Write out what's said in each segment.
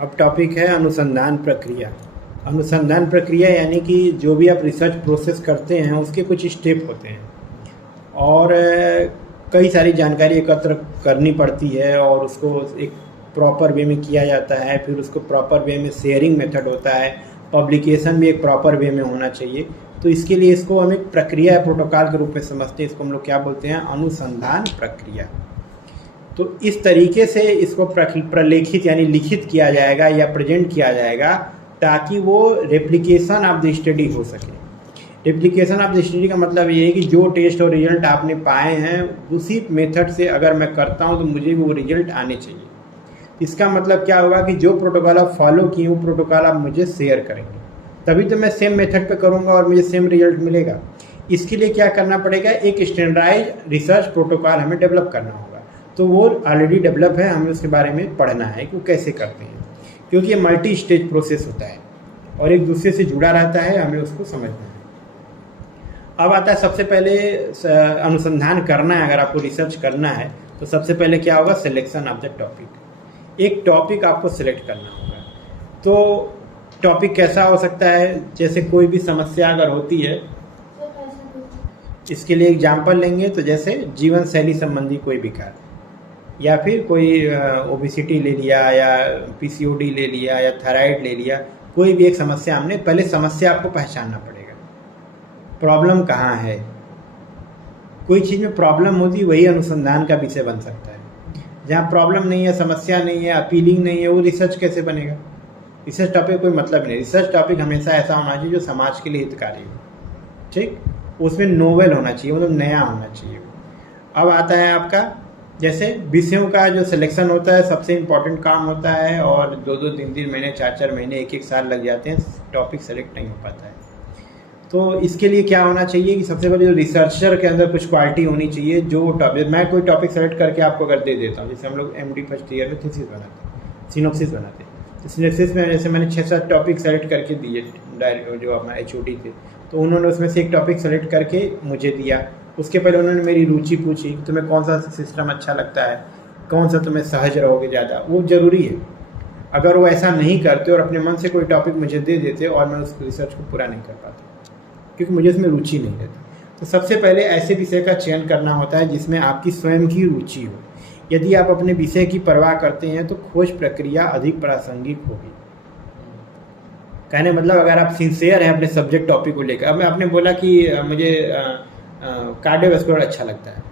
अब टॉपिक है अनुसंधान प्रक्रिया। अनुसंधान प्रक्रिया यानी कि जो भी आप रिसर्च प्रोसेस करते हैं उसके कुछ स्टेप होते हैं और कई सारी जानकारी एकत्र करनी पड़ती है और उसको एक प्रॉपर वे में किया जाता है। फिर उसको प्रॉपर वे में शेयरिंग मेथड होता है, पब्लिकेशन भी एक प्रॉपर वे में होना चाहिए। तो इसके लिए इसको हम एक प्रक्रिया प्रोटोकॉल के रूप में समझते हैं। इसको हम लोग क्या बोलते हैं? अनुसंधान प्रक्रिया। तो इस तरीके से इसको प्रलेखित यानी लिखित किया जाएगा या प्रेजेंट किया जाएगा ताकि वो रेप्लिकेशन ऑफ द स्टडी हो सके। रेप्लिकेशन ऑफ द स्टडी का मतलब ये है कि जो टेस्ट और रिजल्ट आपने पाए हैं उसी मेथड से अगर मैं करता हूँ तो मुझे भी वो रिजल्ट आने चाहिए। इसका मतलब क्या होगा कि जो प्रोटोकॉल आप फॉलो किए वो प्रोटोकॉल आप मुझे शेयर करेंगे, तभी तो मैं सेम मेथड पे करूँगा और मुझे सेम रिजल्ट मिलेगा। इसके लिए क्या करना पड़ेगा? एक स्टैंडर्डाइज रिसर्च प्रोटोकॉल हमें डेवलप करना होगा। तो वो ऑलरेडी डेवलप है, हमें उसके बारे में पढ़ना है कि वो कैसे करते हैं, क्योंकि ये मल्टी स्टेज प्रोसेस होता है और एक दूसरे से जुड़ा रहता है, हमें उसको समझना है। अब आता है सबसे पहले अनुसंधान करना है। अगर आपको रिसर्च करना है तो सबसे पहले क्या होगा? Selection of the topic. एक टॉपिक आपको सिलेक्ट करना होगा। तो टॉपिक कैसा हो सकता है? जैसे कोई भी समस्या अगर होती है, इसके लिए एग्जाम्पल लेंगे तो जैसे जीवन शैली संबंधी कोई भी कार्य, या फिर कोई ओबेसिटी ले लिया या पीसीओडी ले लिया या थायराइड ले लिया, कोई भी एक समस्या हमने पहले समस्या आपको पहचानना पड़ेगा। प्रॉब्लम कहाँ है? कोई चीज़ में प्रॉब्लम होती वही अनुसंधान का विषय बन सकता है। जहाँ प्रॉब्लम नहीं है, समस्या नहीं है, अपीलिंग नहीं है, वो रिसर्च कैसे बनेगा? रिसर्च टॉपिक कोई मतलब नहीं। रिसर्च टॉपिक हमेशा ऐसा होना चाहिए जो समाज के लिए हितकारी हो, ठीक? उसमें नोवेल होना चाहिए, मतलब नया होना चाहिए। अब आता है आपका जैसे विषयों का जो सिलेक्शन होता है, सबसे इम्पोर्टेंट काम होता है और 2-2, 3-3 महीने, 4-4 महीने, 1-1 साल लग जाते हैं, टॉपिक सेलेक्ट नहीं हो पाता है। तो इसके लिए क्या होना चाहिए कि सबसे पहले जो रिसर्चर के अंदर कुछ क्वालिटी होनी चाहिए। जो टॉपिक मैं कोई टॉपिक सेलेक्ट करके आपको अगर दे देता हूँ, जैसे हम लोग MD फर्स्ट ईयर में थीसिस बनाते हैं, सिनॉप्सिस बनाते हैं, तो सिनॉप्सिस में जैसे मैंने 6-7 टॉपिक सेलेक्ट करके दिए जो हमारे HOD थे, तो उन्होंने उसमें से एक टॉपिक सेलेक्ट करके मुझे दिया। उसके पहले उन्होंने मेरी रुचि पूछी, तुम्हें कौन सा सिस्टम अच्छा लगता है, कौन सा तुम्हें सहज रहोगे ज़्यादा, वो ज़रूरी है। अगर वो ऐसा नहीं करते और अपने मन से कोई टॉपिक मुझे दे देते और मैं उस रिसर्च को पूरा नहीं कर पाता, क्योंकि मुझे उसमें रुचि नहीं रहती। तो सबसे पहले ऐसे विषय का चयन करना होता है जिसमें आपकी स्वयं की रुचि हो। यदि आप अपने विषय की परवाह करते हैं तो खोज प्रक्रिया अधिक प्रासंगिक होगी। कहने मतलब अगर आप सिंसियर हैं अपने सब्जेक्ट टॉपिक को लेकर। अब आपने बोला कि मुझे कार्डियोवैस्कुलर अच्छा लगता है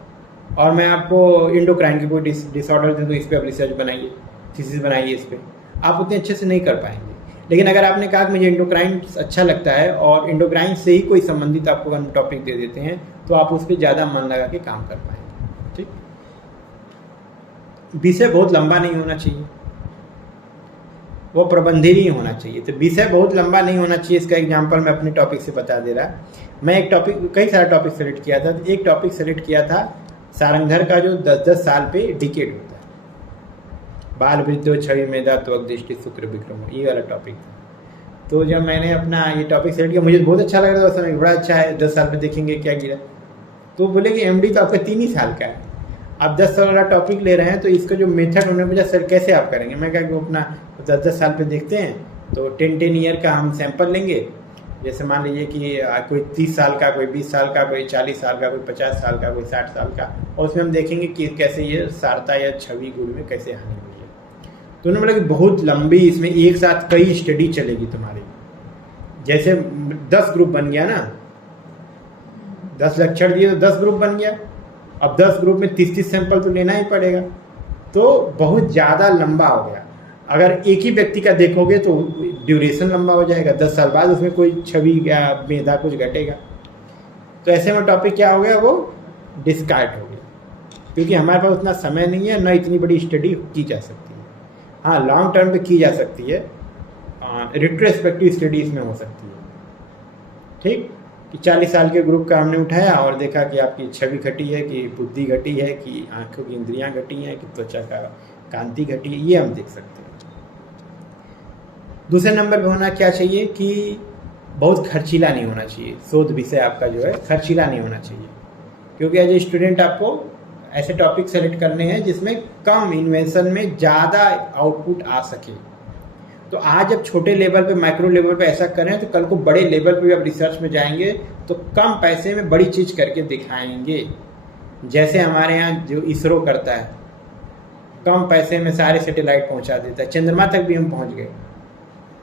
और मैं आपको इंडोक्राइन की कोई डिसऑर्डर दे दूँ, इस पर आप रिसर्च बनाइए, थीसिस बनाइए इस पर, आप उतने अच्छे से नहीं कर पाएंगे। लेकिन अगर आपने कहा कि मुझे इंडोक्राइन अच्छा लगता है और इंडोक्राइन से ही कोई संबंधित आपको हम टॉपिक दे देते हैं, तो आप उस पर ज़्यादा मन लगा के काम कर पाएंगे, ठीक? विषय बहुत लंबा नहीं होना चाहिए, वो प्रबंधनीय होना चाहिए। तो विषय बहुत लंबा नहीं होना चाहिए। इसका एग्जांपल मैं अपने टॉपिक से बता दे रहा। मैं एक टॉपिक, कई सारे टॉपिक सेलेक्ट किया था। एक टॉपिक सेलेक्ट किया था सारंगधर का जो 10-10 साल पे डिकेड होता है, बाल वृद्धो छवि मेधा त्वक दृष्टि शुक्र विक्रम, ये वाला टॉपिक था। तो जब मैंने अपना ये टॉपिक सेलेक्ट किया, मुझे बहुत अच्छा लग रहा था उस समय, बड़ा अच्छा है, 10 साल पे देखेंगे क्या गिरा। तो बोले कि MD तो आपका 3 ही साल का है, आप 10 साल वाला टॉपिक ले रहे हैं, तो इसका जो मेथड उन्होंने पूछा सर कैसे आप करेंगे। मैं कहा कि वो अपना 10-10 साल पे देखते हैं, तो 10-10 ईयर का हम सैंपल लेंगे। जैसे मान लीजिए कि कोई 30 साल का, कोई 20 साल का, कोई 40 साल का, कोई 50 साल का, कोई 60 साल का, और उसमें हम देखेंगे कि कैसे ये सारता या छवि गुण में कैसे हानि हुई है। तो उन्होंने बोला कि बहुत लंबी, इसमें एक साथ कई स्टडी चलेगी तुम्हारी। जैसे 10 ग्रुप बन गया ना, 10 लक्षण दिए तो 10 ग्रुप बन गया। अब 10 ग्रुप में 30-30 सैंपल तो लेना ही पड़ेगा, तो बहुत ज़्यादा लंबा हो गया। अगर एक ही व्यक्ति का देखोगे तो ड्यूरेशन लंबा हो जाएगा, 10 साल बाद उसमें कोई छवि या मेधा कुछ घटेगा। तो ऐसे में टॉपिक क्या हो गया? वो डिस्कार्ड हो गया, क्योंकि हमारे पास उतना समय नहीं है, न इतनी बड़ी स्टडी की जा सकती है। हाँ, लॉन्ग टर्म पे की जा सकती है, रिट्रोस्पेक्टिव स्टडीज़ में हो सकती है, ठीक? कि 40 साल के ग्रुप का हमने उठाया और देखा कि आपकी छवि घटी है, कि बुद्धि घटी है, कि आंखों की इंद्रियां घटी हैं, कि त्वचा का कांति घटी है, ये हम देख सकते हैं। दूसरे नंबर पे होना क्या चाहिए कि बहुत खर्चीला नहीं होना चाहिए। शोध विषय आपका जो है खर्चीला नहीं होना चाहिए, क्योंकि एज ए स्टूडेंट आपको ऐसे टॉपिक सेलेक्ट करने हैं जिसमें कम इन्वेंशन में ज़्यादा आउटपुट आ सके। तो आज जब छोटे लेवल पे, माइक्रो लेवल पे ऐसा कर रहे हैं, तो कल को बड़े लेवल पे आप रिसर्च में जाएंगे तो कम पैसे में बड़ी चीज़ करके दिखाएंगे। जैसे हमारे यहाँ जो इसरो करता है, कम पैसे में सारे सैटेलाइट पहुंचा देता है, चंद्रमा तक भी हम पहुंच गए,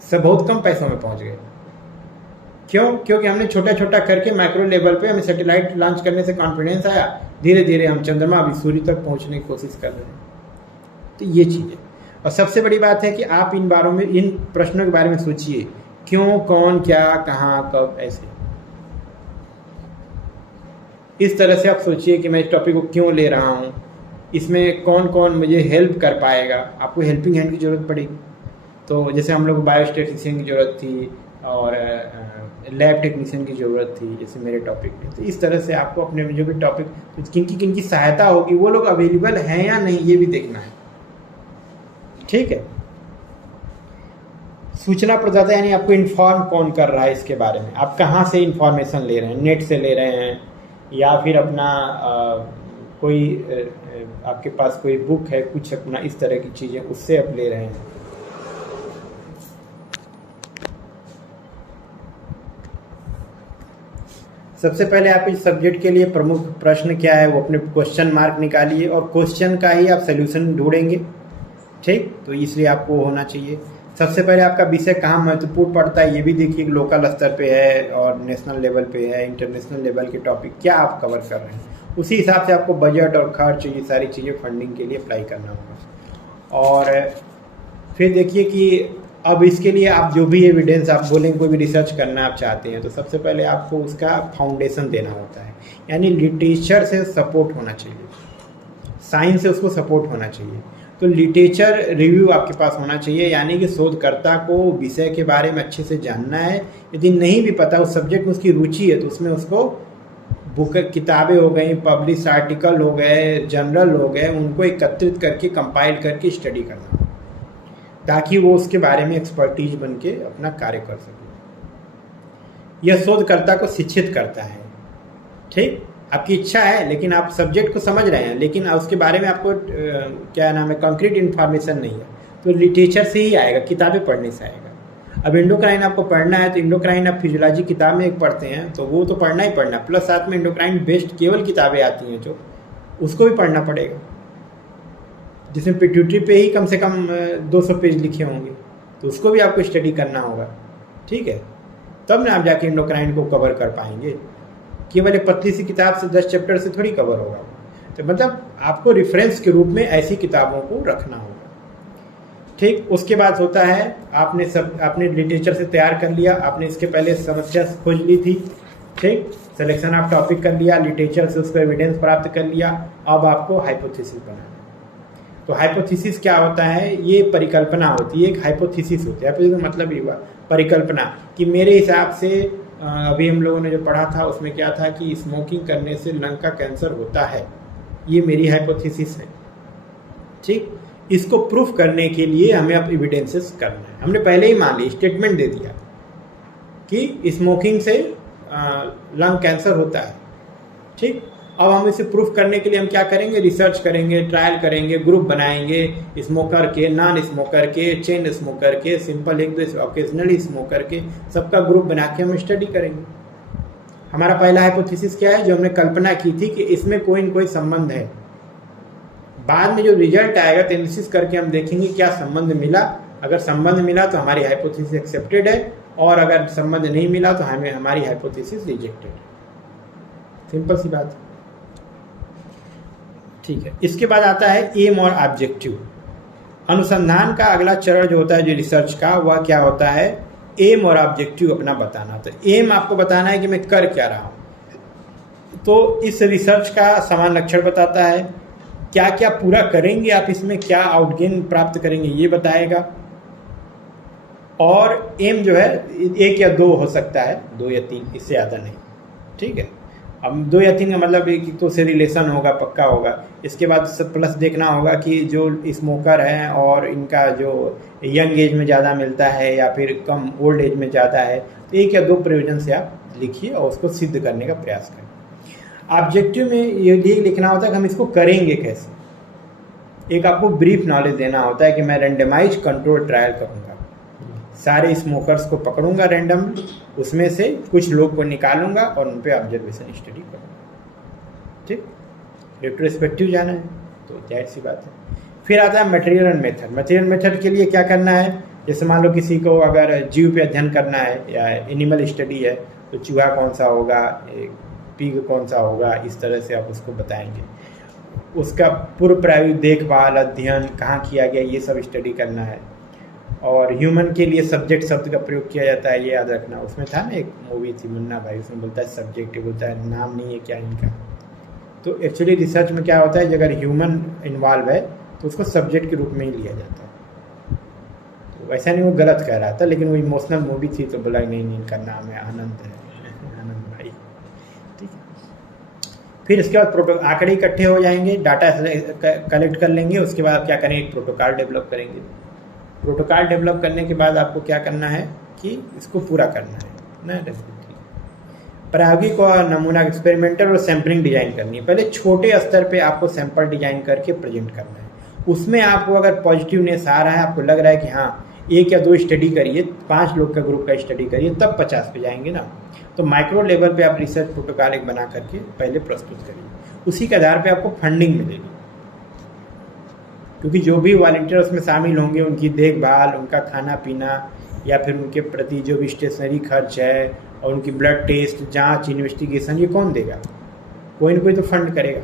सब बहुत कम पैसों में पहुंच गए। क्यों? क्योंकि हमने छोटा छोटा करके माइक्रो लेवल पे हमें सैटेलाइट लॉन्च करने से कॉन्फिडेंस आया, धीरे धीरे हम चंद्रमा, अभी सूर्य तक पहुंचने की कोशिश कर रहे हैं। तो ये चीज़ है। और सबसे बड़ी बात है कि आप इन बारों में, इन प्रश्नों के बारे में सोचिए, क्यों, कौन, क्या, कहाँ, कब, ऐसे इस तरह से आप सोचिए कि मैं इस टॉपिक को क्यों ले रहा हूँ, इसमें कौन कौन मुझे हेल्प कर पाएगा। आपको हेल्पिंग हैंड की ज़रूरत पड़ेगी। तो जैसे हम लोग बायोस्टैटिस्टिशियन की ज़रूरत थी और लैब टेक्नीशियन की ज़रूरत थी, जैसे मेरे टॉपिक में। तो इस तरह से आपको अपने जो भी टॉपिक, किन की सहायता होगी, वो लोग अवेलेबल हैं या नहीं, ये भी देखना है। ठीक है। सूचना प्रदाता यानी आपको इन्फॉर्म कौन कर रहा है इसके बारे में, आप कहाँ से इन्फॉर्मेशन ले रहे हैं, नेट से ले रहे हैं या फिर अपना कोई आपके पास कोई बुक है, कुछ अपना इस तरह की चीज़ें, उससे आप ले रहे हैं। सबसे पहले आप इस सब्जेक्ट के लिए प्रमुख प्रश्न क्या है वो अपने क्वेश्चन मार्क निकालिए और क्वेश्चन का ही आप सोल्यूशन ढूंढेंगे। ठीक, तो इसलिए आपको होना चाहिए। सबसे पहले आपका विषय कहाँ महत्वपूर्ण पड़ता है ये भी देखिए, लोकल स्तर पे है और नेशनल लेवल पे है, इंटरनेशनल लेवल के टॉपिक क्या आप कवर कर रहे हैं, उसी हिसाब से आपको बजट और खर्च, ये सारी चीज़ें फंडिंग के लिए अप्लाई करना होगा। और फिर देखिए कि अब इसके लिए आप जो भी एविडेंस आप बोलेंगे, कोई भी रिसर्च करना आप चाहते हैं, तो सबसे पहले आपको उसका फाउंडेशन देना होता है, यानी लिटरेचर से सपोर्ट होना चाहिए, साइंस से उसको सपोर्ट होना चाहिए। तो लिटरेचर रिव्यू आपके पास होना चाहिए, यानी कि शोधकर्ता को विषय के बारे में अच्छे से जानना है। यदि नहीं भी पता, उस सब्जेक्ट में उसकी रुचि है, तो उसमें उसको बुक, किताबें हो गई, पब्लिश आर्टिकल हो गए, जर्नल हो गए, उनको एकत्रित करके कंपाइल करके स्टडी करना, ताकि वो उसके बारे में एक्सपर्टीज बन के अपना कार्य कर सके। यह शोधकर्ता को शिक्षित करता है। ठीक, आपकी इच्छा है लेकिन आप सब्जेक्ट को समझ रहे हैं, लेकिन उसके बारे में आपको क्या नाम है, कंक्रीट इन्फॉर्मेशन नहीं है, तो लिटरेचर से ही आएगा, किताबें पढ़ने से आएगा। अब एंडोक्राइन आपको पढ़ना है, तो एंडोक्राइन आप फिजियोलॉजी किताब में एक पढ़ते हैं, तो वो तो पढ़ना ही पढ़ना, प्लस साथ में एंडोक्राइन बेस्ड केवल किताबें आती हैं जो, उसको भी पढ़ना पड़ेगा, जिसमें पिट्यूटरी पे ही कम से कम 200 पेज लिखे होंगे, तो उसको भी आपको स्टडी करना होगा। ठीक है, तब ना आप जाके एंडोक्राइन को कवर कर पाएंगे। केवल एक पतली सी किताब से 10 चैप्टर से थोड़ी कवर होगा। तो मतलब आपको रेफरेंस के रूप में ऐसी किताबों को रखना होगा। ठीक, उसके बाद होता है, आपने लिटरेचर से तैयार कर लिया, आपने इसके पहले समस्या खोज ली थी। ठीक, सिलेक्शन ऑफ टॉपिक कर लिया, लिटरेचर से उसको एविडेंस प्राप्त कर लिया। अब आपको हाइपोथेसिस बनाना। तो हाइपोथेसिस क्या होता है, ये परिकल्पना होती है, एक हाइपोथेसिस होती है। हाइपोथेसिस मतलब ये हुआ परिकल्पना, कि मेरे हिसाब से अभी हम लोगों ने जो पढ़ा था उसमें क्या था कि स्मोकिंग करने से लंग का कैंसर होता है, ये मेरी हाइपोथेसिस है। ठीक, इसको प्रूफ करने के लिए हमें अब एविडेंसेस करना है। हमने पहले ही मान ली, स्टेटमेंट दे दिया कि स्मोकिंग से लंग कैंसर होता है। ठीक, अब हम इसे प्रूफ करने के लिए हम क्या करेंगे, रिसर्च करेंगे, ट्रायल करेंगे, ग्रुप बनाएंगे, स्मोकर के, नॉन स्मोकर के, चेन स्मोकर के, सिंपल एक दो ओकेजनली स्मोकर के, सबका ग्रुप बना के हम स्टडी करेंगे। हमारा पहला हाइपोथेसिस क्या है, जो हमने कल्पना की थी कि इसमें कोई न कोई संबंध है। बाद में जो रिजल्ट आएगा तो एनालिसिस करके हम देखेंगे क्या संबंध मिला। अगर संबंध मिला तो हमारी हाइपोथेसिस एक्सेप्टेड है, और अगर संबंध नहीं मिला तो हमारी हाइपोथेसिस रिजेक्टेड है। सिंपल सी बात। ठीक है, इसके बाद आता है एम और ऑब्जेक्टिव। अनुसंधान का अगला चरण जो होता है, जो रिसर्च का, वह क्या होता है, एम और ऑब्जेक्टिव अपना बताना। तो एम आपको बताना है कि मैं कर क्या रहा हूँ। तो इस रिसर्च का समान लक्षण बताता है, क्या क्या पूरा करेंगे आप, इसमें क्या आउटगेन प्राप्त करेंगे ये बताएगा। और एम जो है 1 या 2 हो सकता है, 2 या 3, इससे ज़्यादा नहीं। ठीक है, अब 2 या 3 का मतलब एक तो से रिलेशन होगा, पक्का होगा। इसके बाद सब प्लस देखना होगा कि जो स्मोकर हैं और इनका जो यंग एज में ज़्यादा मिलता है या फिर कम ओल्ड एज में ज़्यादा है, तो 1 या 2 प्रयोजन से आप लिखिए और उसको सिद्ध करने का प्रयास करें। ऑब्जेक्टिव में ये लिखना होता है कि हम इसको करेंगे कैसे। एक आपको ब्रीफ नॉलेज देना होता है कि मैं रेंडमाइज कंट्रोल ट्रायल करूँगा, सारे स्मोकर्स को पकड़ूंगा रैंडम, उसमें से कुछ लोग को निकालूंगा और उन पर ऑब्जर्वेशन स्टडी करूँगा। ठीक, रेट्रोस्पेक्टिव जाना है तो जाहिर सी बात है। फिर आता है material and method. Material method के लिए क्या करना है, जैसे मान लो किसी को अगर जीव पे अध्ययन करना है या एनिमल स्टडी है तो चूहा कौन सा होगा, पिग कौन सा होगा, इस तरह से आप उसको बताएंगे। उसका पूर्व प्रायोगिक देखभाल अध्ययन कहाँ किया गया, ये सब स्टडी करना है। और ह्यूमन के लिए सब्जेक्ट शब्द का प्रयोग किया जाता है, ये याद रखना। उसमें था ना एक मूवी थी मुन्ना भाई, उसमें बोलता है सब्जेक्ट, बोलता है नाम नहीं है क्या इनका। तो एक्चुअली रिसर्च में क्या होता है, अगर ह्यूमन इन्वॉल्व है तो उसको सब्जेक्ट के रूप में ही लिया जाता है। तो वैसा नहीं वो गलत कह रहा था, लेकिन वो इमोशनल मूवी थी तो बोला नहीं इनका नाम है आनंद है, आनंद भाई। ठीक है, फिर इसके बाद आंकड़े इकट्ठे हो जाएंगे, डाटा कलेक्ट कर लेंगे। उसके बाद क्या करेंगे, एक प्रोटोकॉल डेवलप करेंगे। प्रोटोकॉल डेवलप करने के बाद आपको क्या करना है कि इसको पूरा करना है ना। प्रायोगिक और नमूना एक्सपेरिमेंटल और सैम्पलिंग डिजाइन करनी है। पहले छोटे स्तर पे आपको सैंपल डिजाइन करके प्रेजेंट करना है। उसमें आपको अगर पॉजिटिवनेस आ रहा है, आपको लग रहा है कि हाँ 1 या 2 स्टडी करिए, 5 लोग का ग्रुप का स्टडी करिए, तब 50 पे जाएंगे ना। तो माइक्रो लेवल पे आप रिसर्च प्रोटोकॉल एक बना करके पहले प्रस्तुत करिए, उसी के आधार पे आपको फंडिंग मिलेगी। क्योंकि जो भी वॉलंटियर उसमें शामिल होंगे, उनकी देखभाल, उनका खाना पीना या फिर उनके प्रति जो भी स्टेशनरी खर्च है और उनकी ब्लड टेस्ट, जांच, इन्वेस्टिगेशन, ये कौन देगा? कोई ना कोई तो फंड करेगा।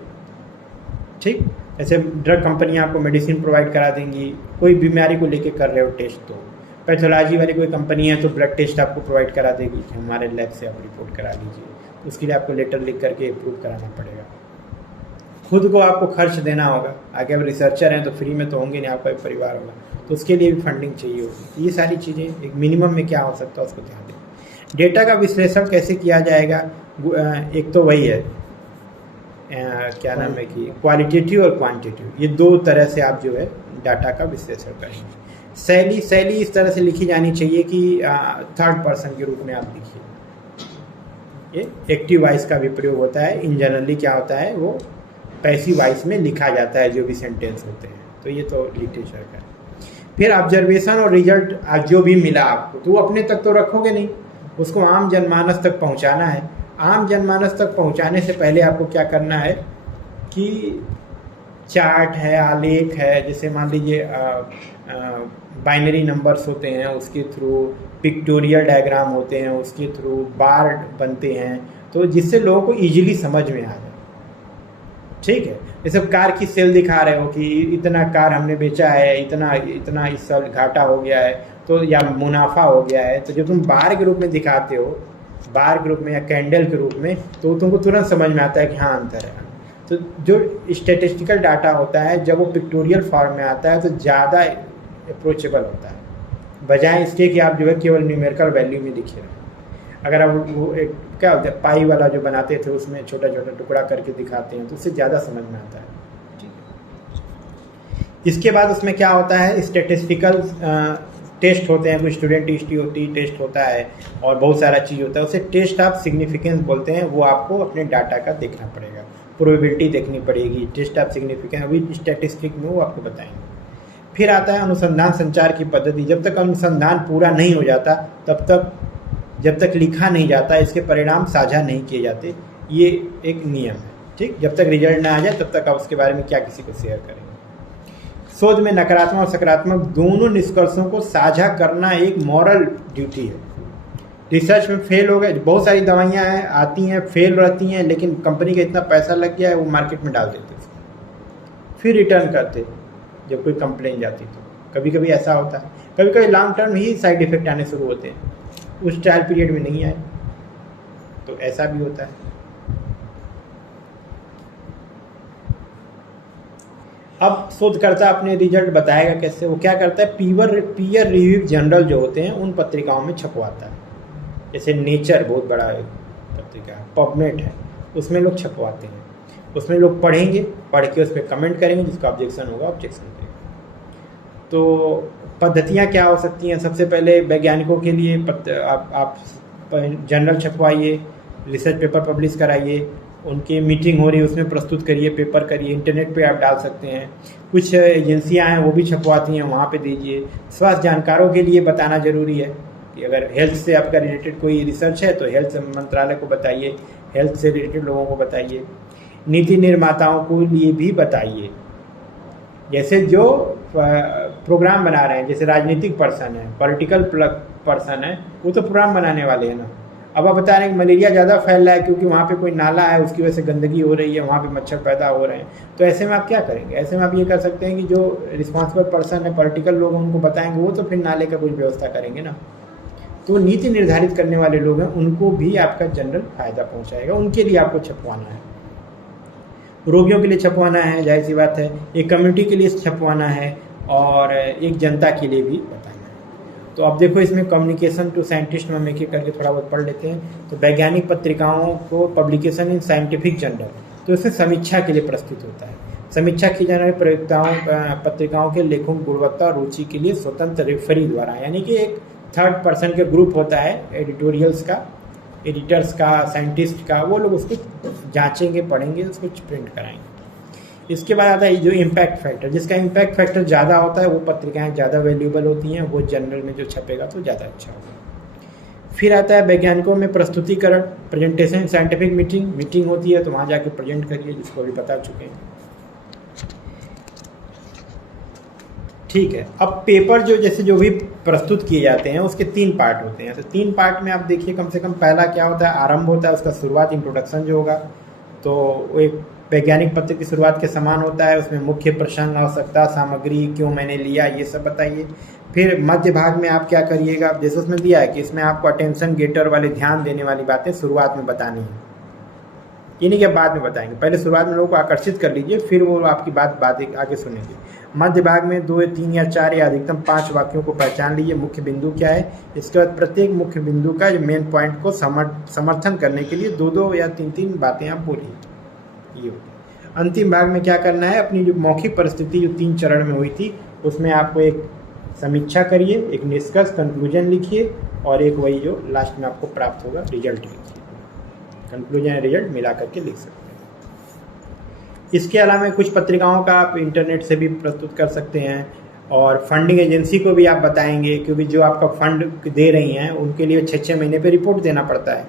ठीक, जैसे ड्रग कंपनियां आपको मेडिसिन प्रोवाइड करा देंगी, कोई बीमारी को लेके कर रहे हो टेस्ट, तो पैथोलॉजी वाली कोई कंपनी है तो ब्लड टेस्ट आपको प्रोवाइड करा देगी कि हमारे लैब से आप रिपोर्ट करा लीजिए। उसके लिए आपको लेटर लिख करके अप्रूव कराना पड़ेगा। खुद को आपको खर्च देना होगा। आगे आप रिसर्चर हैं तो फ्री में तो होंगे नहीं, आपका एक परिवार होगा, तो उसके लिए भी फंडिंग चाहिए होगी। ये सारी चीज़ें एक मिनिमम में क्या हो सकता है उसको ध्यान दें। डेटा का विश्लेषण कैसे किया जाएगा, एक तो वही है क्या नाम है कि क्वालिटेटिव और क्वांटिटेटिव, ये 2 तरह से आप जो है डाटा का विश्लेषण करेंगे। शैली इस तरह से लिखी जानी चाहिए कि 3rd पर्सन के रूप में आप लिखिए। ये एक्टिव वॉइस का भी प्रयोग होता है। इन जनरली क्या होता है, वो पैसिव वॉइस में लिखा जाता है जो भी सेंटेंस होते हैं। तो ये तो लिटरेचर का है। फिर ऑब्जर्वेशन और रिजल्ट जो भी मिला आपको, तो वो अपने तक तो रखोगे नहीं, उसको आम जनमानस तक पहुंचाना है। आम जनमानस तक पहुंचाने से पहले आपको क्या करना है कि चार्ट है, आलेख है, जैसे मान लीजिए बाइनरी नंबर्स होते हैं, उसके थ्रू पिक्टोरियल डायग्राम होते हैं, उसके थ्रू बार बनते हैं, तो जिससे लोगों को इजीली समझ में आ जाए। ठीक है, जैसे कार की सेल दिखा रहे हो कि इतना कार हमने बेचा है, इतना इस साल घाटा हो गया है, तो या मुनाफा हो गया है, तो जब तुम बार के रूप में दिखाते हो, बार के रूप में या कैंडल के रूप में, तो तुमको तुरंत समझ में आता है कि हाँ अंतर है। तो जो स्टैटिस्टिकल डाटा होता है, जब वो पिक्टोरियल फॉर्म में आता है तो ज़्यादा अप्रोचेबल होता है, बजाय इसके कि आप जो है केवल न्यूमेरिकल वैल्यू में दिखे रहे। अगर आप वो एक क्या होता है पाई वाला जो बनाते थे, उसमें छोटा छोटा टुकड़ा करके दिखाते हैं, तो उससे ज़्यादा समझ में आता है। इसके बाद उसमें क्या होता है, स्टैटिस्टिकल टेस्ट होते हैं, कुछ स्टूडेंट टेस्ट होता है और बहुत सारा चीज़ होता है। उसे टेस्ट ऑफ सिग्निफिकेंस बोलते हैं। वो आपको अपने डाटा का देखना पड़ेगा, प्रोबेबिलिटी देखनी पड़ेगी, टेस्ट ऑफ सिग्निफिकेंस, अभी स्टैटिस्टिक में वो आपको बताएंगे। फिर आता है अनुसंधान संचार की पद्धति। जब तक अनुसंधान पूरा नहीं हो जाता, जब तक लिखा नहीं जाता, इसके परिणाम साझा नहीं किए जाते। ये एक नियम है। ठीक, जब तक रिजल्ट ना आ जाए तब तक आप उसके बारे में क्या किसी को शेयर करेंगे। शोध में नकारात्मक और सकारात्मक दोनों निष्कर्षों को साझा करना एक मॉरल ड्यूटी है। रिसर्च में फेल हो गए, बहुत सारी दवाइयाँ हैं आती हैं फेल रहती हैं, लेकिन कंपनी का इतना पैसा लग गया है वो मार्केट में डाल देते, फिर रिटर्न करते जब कोई कंप्लेन जाती। तो कभी कभी ऐसा होता है, कभी कभी लॉन्ग टर्म ही साइड इफेक्ट आने शुरू होते हैं, उस ट्रायल पीरियड में नहीं आए, तो ऐसा भी होता है। अब शोधकर्ता अपने रिजल्ट बताएगा कैसे। वो क्या करता है, पीयर रिव्यू जर्नल जो होते हैं उन पत्रिकाओं में छपवाता है। जैसे नेचर बहुत बड़ा पत्रिका है, पबमेड है, उसमें लोग छपवाते हैं। उसमें लोग पढ़ेंगे, पढ़ के उस पर कमेंट करेंगे, जिसका ऑब्जेक्शन होगा ऑब्जेक्शन करेंगे। तो पद्धतियाँ क्या हो सकती हैं, सबसे पहले वैज्ञानिकों के लिए आप जर्नल छपवाइए, रिसर्च पेपर पब्लिश कराइए, उनकी मीटिंग हो रही है उसमें प्रस्तुत करिए, पेपर करिए, इंटरनेट पे आप डाल सकते हैं। कुछ एजेंसियां हैं वो भी छपवाती हैं, वहाँ पे दीजिए। स्वास्थ्य जानकारों के लिए बताना ज़रूरी है कि अगर हेल्थ से आपका रिलेटेड कोई रिसर्च है तो हेल्थ मंत्रालय को बताइए, हेल्थ से रिलेटेड लोगों को बताइए। नीति निर्माताओं को लिए भी बताइए, जैसे जो प्रोग्राम बना रहे हैं, जैसे राजनीतिक पर्सन है, पॉलिटिकल पर्सन है, वो तो प्रोग्राम बनाने वाले हैं ना। अब आप बता रहे हैं कि मलेरिया ज़्यादा फैल रहा है क्योंकि वहाँ पे कोई नाला है, उसकी वजह से गंदगी हो रही है, वहाँ पे मच्छर पैदा हो रहे हैं, तो ऐसे में आप क्या करेंगे? ऐसे में आप ये कर सकते हैं कि जो रिस्पॉन्सिबल पर्सन है, पॉलिटिकल लोग उनको बताएंगे, वो तो फिर नाले का कुछ व्यवस्था करेंगे ना। तो नीति निर्धारित करने वाले लोग हैं, उनको भी आपका जनरल फायदा पहुँचाएगा, उनके लिए आपको छपवाना है। रोगियों के लिए छपवाना है, जाहिर सी बात है, एक कम्युनिटी के लिए छपवाना है और एक जनता के लिए भी बताना है। तो अब देखो इसमें कम्युनिकेशन टू साइंटिस्ट में हम एक एक करके थोड़ा बहुत पढ़ लेते हैं। तो वैज्ञानिक पत्रिकाओं को पब्लिकेशन इन साइंटिफिक जर्नल, तो इसमें समीक्षा के लिए प्रस्तुत होता है। समीक्षा की जाने वाली पत्रिकाओं के लेखों की गुणवत्ता और रुचि के लिए स्वतंत्र रेफरी द्वारा, यानी कि एक थर्ड पर्सन के ग्रुप होता है एडिटोरियल्स का, एडिटर्स का, साइंटिस्ट का, वो लोग उसको जांचेंगे, पढ़ेंगे, उसको प्रिंट कराएंगे। इसके बाद आता है जो इम्पैक्ट फैक्टर, जिसका इम्पैक्ट फैक्टर ज़्यादा होता है वो पत्रिकाएं ज़्यादा वैल्यूएबल होती हैं, वो जनरल में जो छपेगा तो ज़्यादा अच्छा होगा। फिर आता है वैज्ञानिकों में प्रस्तुतिकरण, प्रेजेंटेशन, साइंटिफिक मीटिंग होती है तो वहाँ जाके प्रेजेंट करिए, जिसको अभी बता चुके हैं। ठीक है, अब पेपर जो भी प्रस्तुत किए जाते हैं उसके 3 पार्ट होते हैं। तो 3 पार्ट में आप देखिए, कम से कम पहला क्या होता है, आरंभ होता है, उसका शुरुआत, इंट्रोडक्शन जो होगा, तो वो एक वैज्ञानिक पत्र की शुरुआत के समान होता है। उसमें मुख्य प्रश्न, आवश्यकता, सामग्री, क्यों मैंने लिया, ये सब बताइए। फिर मध्य भाग में आप क्या करिएगा, जैसे उसमें दिया है कि इसमें आपको अटेंशन गेटर वाले, ध्यान देने वाली बातें शुरुआत में बतानी है, ये नहीं कि बाद में बताएंगे, पहले शुरुआत में लोगों को आकर्षित कर लीजिए, फिर वो आपकी बात आगे सुनेंगे। मध्य भाग में 2 या 3 या 4 या अधिकतम 5 वाक्यों को पहचान लीजिए, मुख्य बिंदु क्या है। इसके बाद प्रत्येक मुख्य बिंदु का जो मेन पॉइंट को समर्थन करने के लिए 2-2 या 3-3 बातें आप बोलिए। ये अंतिम भाग में क्या करना है, अपनी जो मौखिक परिस्थिति जो 3 चरण में हुई थी उसमें आपको एक समीक्षा करिए, एक निष्कर्ष, कंक्लूजन लिखिए, और एक वही जो लास्ट में आपको प्राप्त होगा रिजल्ट लिखिए। कंक्लूजन रिजल्ट मिला करके लिख सकते हैं। इसके अलावा कुछ पत्रिकाओं का आप इंटरनेट से भी प्रस्तुत कर सकते हैं, और फंडिंग एजेंसी को भी आप बताएंगे, क्योंकि जो आपका फंड दे रही हैं उनके लिए 6-6 महीने पे रिपोर्ट देना पड़ता है,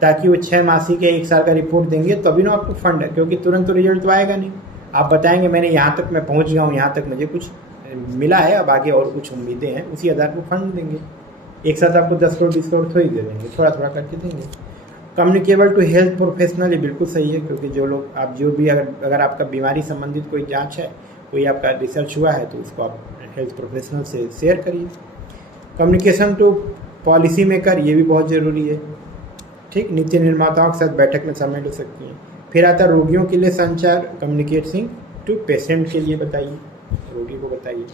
ताकि वो 6 मासिक या 1 साल का रिपोर्ट देंगे तभी ना आपको फंड है, क्योंकि तुरंत तो रिजल्ट तो आएगा नहीं। आप बताएंगे मैंने यहाँ तक मैं पहुँच गया हूँ, यहाँ तक मुझे कुछ मिला है, अब आगे और कुछ उम्मीदें हैं, उसी आधार पर फंड देंगे। एक साथ आपको 10 करोड़ 20 करोड़ थोड़ी दे देंगे, थोड़ा थोड़ा करके देंगे। कम्युनिकेबल टू हेल्थ प्रोफेशनल, ये बिल्कुल सही है, क्योंकि जो लोग आप जो भी अगर आपका बीमारी संबंधित कोई जांच है, कोई आपका रिसर्च हुआ है, तो उसको आप हेल्थ प्रोफेशनल से शेयर करिए। कम्युनिकेशन टू पॉलिसी मेकर, ये भी बहुत ज़रूरी है। ठीक, नीति निर्माताओं के साथ बैठक में शामिल हो सकती हैं। फिर आता है रोगियों के लिए संचार, कम्युनिकेटिंग टू पेशेंट के लिए बताइए, रोगी को बताइए।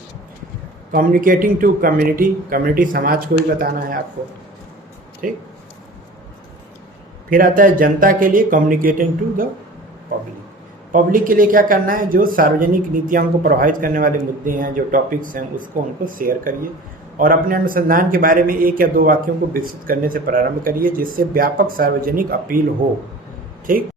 कम्युनिकेटिंग टू कम्युनिटी समाज को भी बताना है आपको। ठीक, फिर आता है जनता के लिए, कम्युनिकेटिंग टू द पब्लिक के लिए क्या करना है, जो सार्वजनिक नीतियों को प्रभावित करने वाले मुद्दे हैं, जो टॉपिक्स हैं, उसको उनको शेयर करिए, और अपने अनुसंधान के बारे में 1 या 2 वाक्यों को विकसित करने से प्रारंभ करिए, जिससे व्यापक सार्वजनिक अपील हो। ठीक।